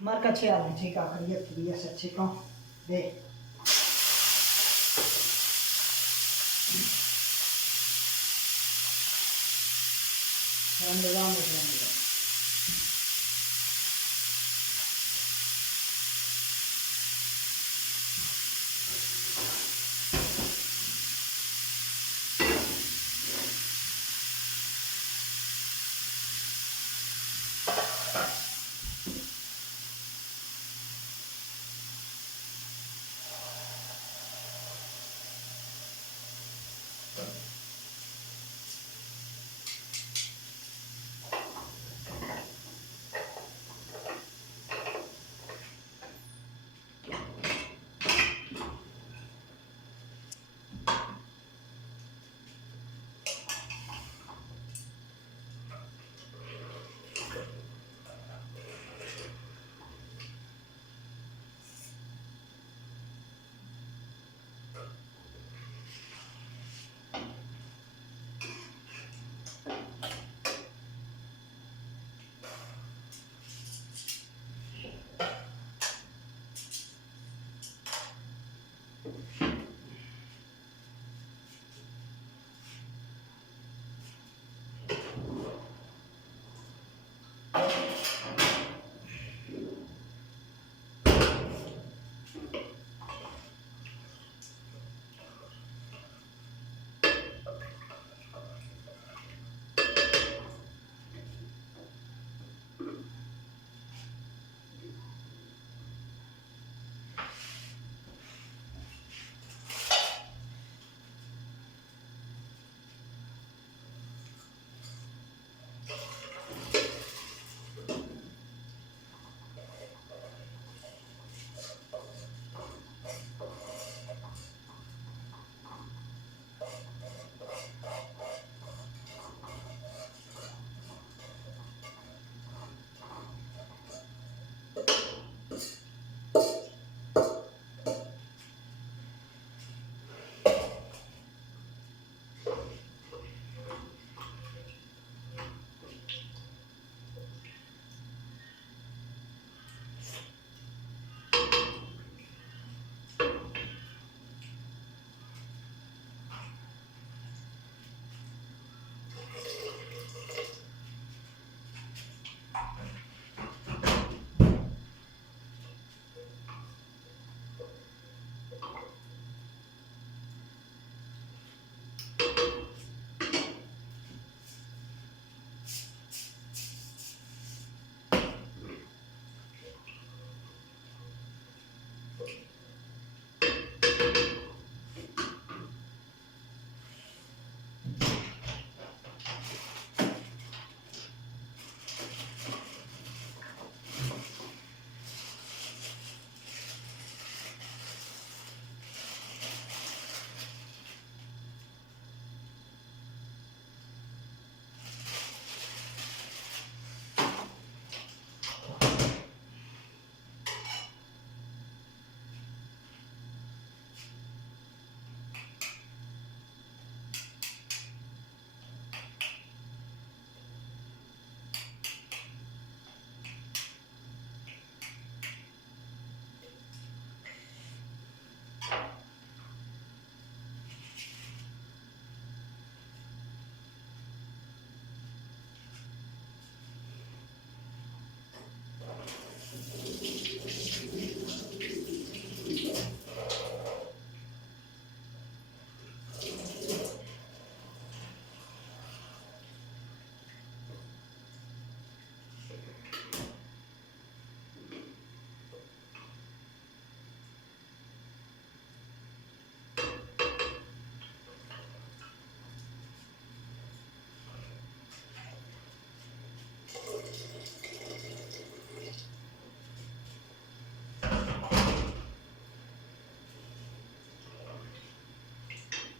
marca cielo ci cacca di attività se ci con de grande grande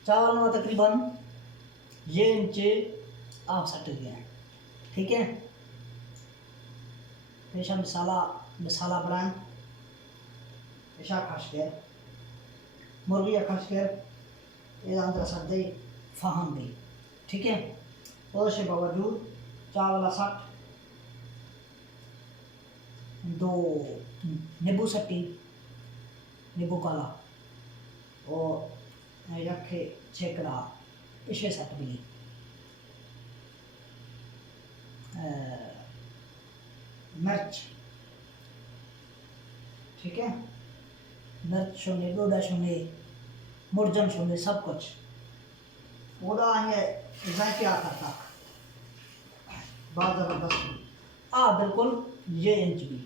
चावल में तकरीबन ये इंचे आप सट गए हैं। ठीक है, पेशा मसाला बनाएं, पेशा खस कर मुर्गी खस कर ये अंदर सदे फाहम दी। ठीक है, उसके बावजूद चावल सट दो नींबू सट्टी, नींबू काला और रखे छेकड़ा पिछले सट मिली मिर्च, ठीक है, मिर्च छोने, डोडा छोने, मुरजम छोने, सब कुछ पूरा ये जायके आता था बहुत ज़बरदस्त। बिल्कुल ये इंच भी,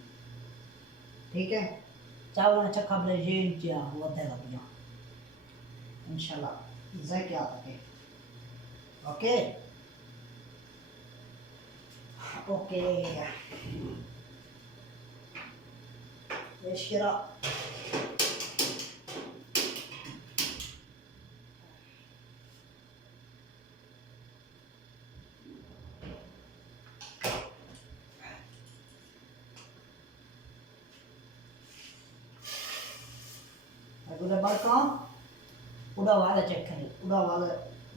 ठीक है, चावल चखा बले ये इंच या वधेगा बिया इंशाल्लाह जायके आता के। ओके ओके ये शिरा बड़का उड़ा वाला चेक करें, उड़ा वाला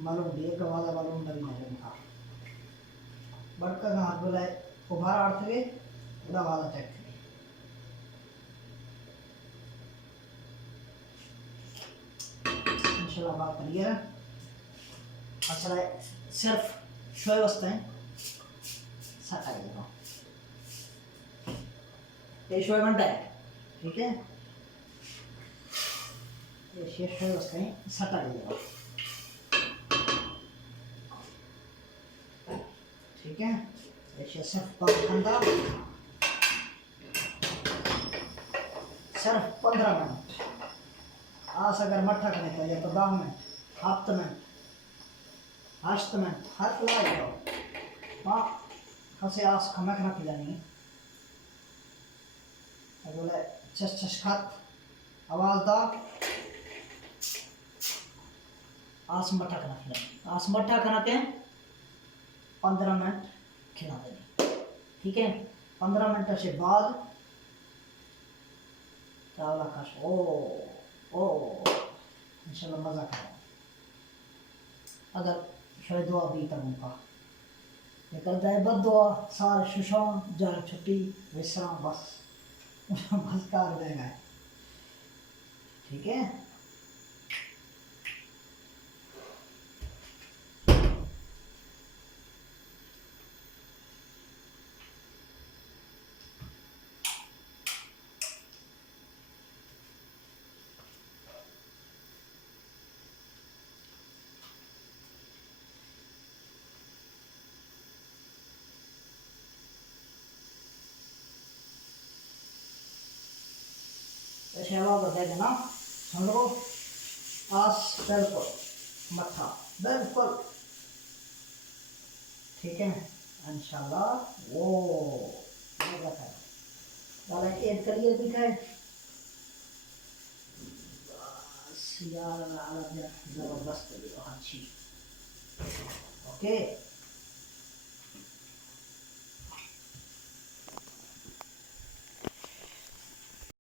मालूम भी है, वाला मालूम नहीं मालूम था बड़का का हाथ बोला उभार आड़ थे उड़ा वाला चेक करें। इंशाल्लाह बात करिए असल सिर्फ शोए वस्ते सटाइएगा ये शोए बनता है, ठीक है, ये शेष है उसका सटा दीजिएगा, ठीक है, ये सिर्फ पंखा सिर्फ 15 मिनट आज अगर मट्ठा करने चाहिए तो 10 मिनट हफ्ते में 8 मिनट हर खिलाई जाओ हाँ खसे आस खमक ना खिलानी बोले चस चस खात आवाज़दार आस मट्ठा खाना खिलानी, आस मट्ठा खाना के 15 मिनट खिला देनी, ठीक है, 15 मिनट से बाद चावल का ओ इंशाल्लाह मज़ा करो। अगर शायद दुआ भी करूँगा निकलता है बद दुआ सारे शुशान जार छुट्टी विश्राम बस बस कार देगा, ठीक है। शेवा बताएगा ना हम लोग आस बिल्कुल मट्ठा बिल्कुल, ठीक है, इंशाल्लाह वो वाला ऐड करिए दिखाए यार जबरदस्त अच्छी, ओके।